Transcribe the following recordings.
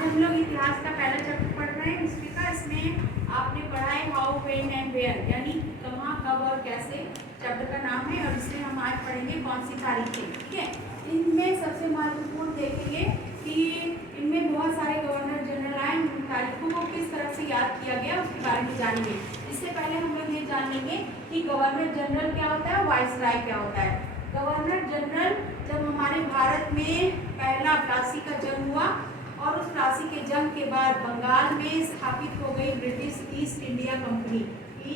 आज हम लोग इतिहास का पहला चैप्टर पढ़ रहे हैं हिस्ट्री का। इसमें आपने पढ़ा है हाउ, व्हेन एंड वेयर, यानी कहाँ, कब और कैसे चैप्टर का नाम है। और इसमें हम आज पढ़ेंगे कौन सी तारीखें, ठीक है। इनमें सबसे महत्वपूर्ण देखेंगे कि इनमें बहुत सारे गवर्नर जनरल आए, उन तारीखों को किस तरह से याद किया गया उसके बारे में जानेंगे। इससे पहले हम लोग ये जान लेंगे कि गवर्नर जनरल क्या होता है, वाइसराय क्या होता है। गवर्नर जनरल जब हमारे भारत में पहला प्लासी का जन्म हुआ और उस प्लासी के जन्म के बाद बंगाल में स्थापित हो गई British east India company,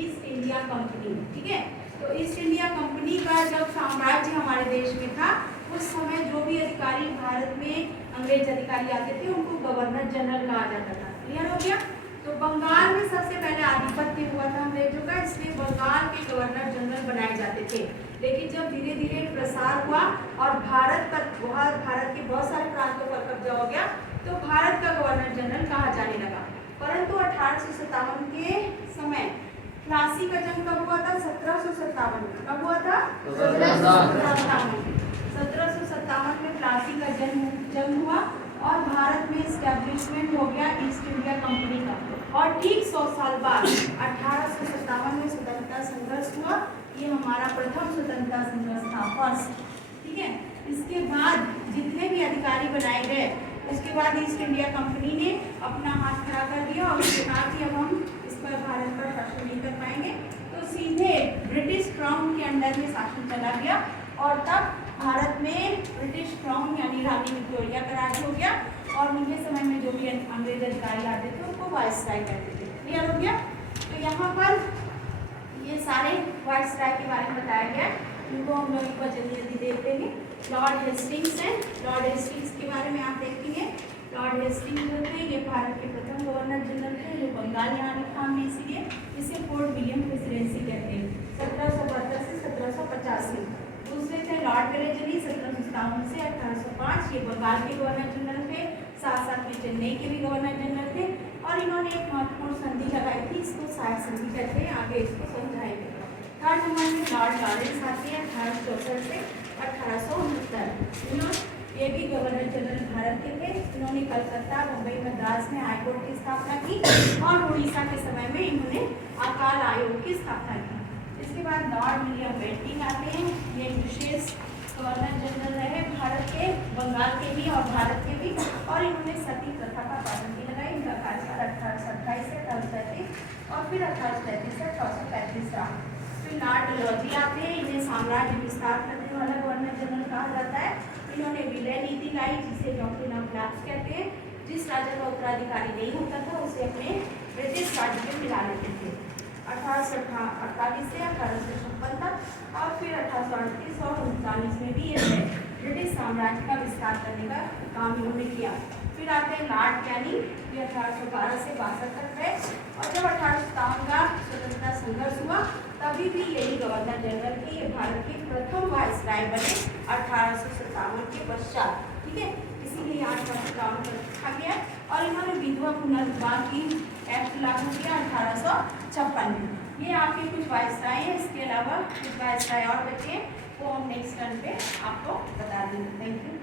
east India company, ठीक है। तो ईस्ट इंडिया कंपनी का जब साम्राज्य हमारे देश में था, उस समय जो भी अधिकारी भारत में अंग्रेज अधिकारी आते थे उनको गवर्नर जनरल कहा जाता था। क्लियर हो गया। तो बंगाल में सबसे पहले आधिपत्य हुआ था अंग्रेजों का, इसलिए बंगाल के गवर्नर जनरल बनाए जाते थे। लेकिन जब धीरे धीरे प्रसार हुआ और भारत के बहुत सारे प्रांतों पर कब्जा हो गया, तो भारत का गवर्नर जनरल कहा जाने लगा। परंतु 1857 के समय प्लासी का जन्म कब हुआ था? 1757 में। कब हुआ था? 1757 में प्लासी का जन्म हुआ और भारत में एस्टेब्लिशमेंट हो गया ईस्ट इंडिया कंपनी का। और ठीक 100 साल बाद 1857 में स्वतंत्रता संघर्ष हुआ। ये हमारा प्रथम स्वतंत्रता संघर्ष था, फर्स्ट, ठीक है। इसके बाद जितने भी अधिकारी बनाए गए, उसके बाद ईस्ट इंडिया कंपनी ने अपना हाथ खड़ा कर दिया और उसके बाद ही अब हम इस पर भारत पर शासन नहीं कर पाएंगे। तो सीधे ब्रिटिश क्राउन के अंडर में शासन चला गया और तब भारत में ब्रिटिश क्राउन यानी रानी विक्टोरिया का राज हो गया और उनके समय में जो भी अंग्रेज अधिकारी आते थे उनको वाइसराय कहते थे। क्लियर हो गया। तो यहाँ पर ये सारे वाइसराय के बारे में बताया गया, इनको हम लोग एक बार जल्दी जल्दी देख लेंगे। लॉर्ड हेस्टिंग्स हैं, लॉर्ड हेस्टिंग्स के बारे में आप देखेंगे। लॉर्ड हेस्टिंग्स जो थे ये भारत के प्रथम गवर्नर जनरल थे, जो बंगाल यहाँ के काम में, इसीलिए इसे फोर्ट विलियम प्रेसिडेंसी कहते हैं। 1772 से 1785। दूसरे थे लॉर्ड वेलेजली, 1757 से 1805। ये बंगाल के गवर्नर जनरल थे, साथ साथ में चेन्नई के भी गवर्नर जनरल थे। और इन्होंने एक महत्वपूर्ण संधि लगाई थी, इसको सायक संधि कहते हैं, आगे इसको समझाएंगे। थर्ड नंबर में लॉर्ड लॉरेंस आते हैं 1864 से 1869। ये भी गवर्नर जनरल भारत के थे। इन्होंने कलकत्ता, मुंबई, मद्रास में हाईकोर्ट की स्थापना की और उड़ीसा के समय में इन्होंने अकाल आयोग की स्थापना की। इसके बाद लॉर्ड विलियम बेंटिंक आते हैं। ये विशेष गवर्नर जनरल रहे भारत के, बंगाल के भी और भारत के भी, और इन्होंने सती प्रथा का पाबंदी लगाई। इनका कार्यकाल 1828 से 1835 और फिर 1833 से 1835 रहा। फिर लॉर्ड डलहौजी आते हैं। इन्हें साम्राज्य विस्तार करने वाला गवर्नर जनरल कहा जाता है। इन्होंने विलय नीति लाई, जिसे डॉक्ट्रिन ऑफ लैप्स कहते हैं। जिस राजा का उत्तराधिकारी नहीं होता था उसे अपने ब्रिटिश राज्य में मिला लेते थे। 1848 से 1856 तक और फिर 1838 और 1939 में भी ये ब्रिटिश साम्राज्य का विस्तार करने का काम इन्होंने किया। फिर आते हैं लॉर्ड कैनिंग, ये 1812 से 62 तक रहे। और जब 1857 का स्वतंत्रता संघर्ष हुआ तभी भी यही गवर्नर जनरल थे। ये भारत के प्रथम वाइसराय बने 1857 के पश्चात, ठीक है। इसीलिए यहाँ 1857 पर रखा गया। और इन्होंने विधवा पुनर्विवाह की एक्ट लागू किया 1856 में। ये आपके कुछ वाइसराय हैं, इसके अलावा कुछ वाइसराय और बचे हैं, वो हम नेक्स्ट टर्न पे आपको बता देंगे। Thank you.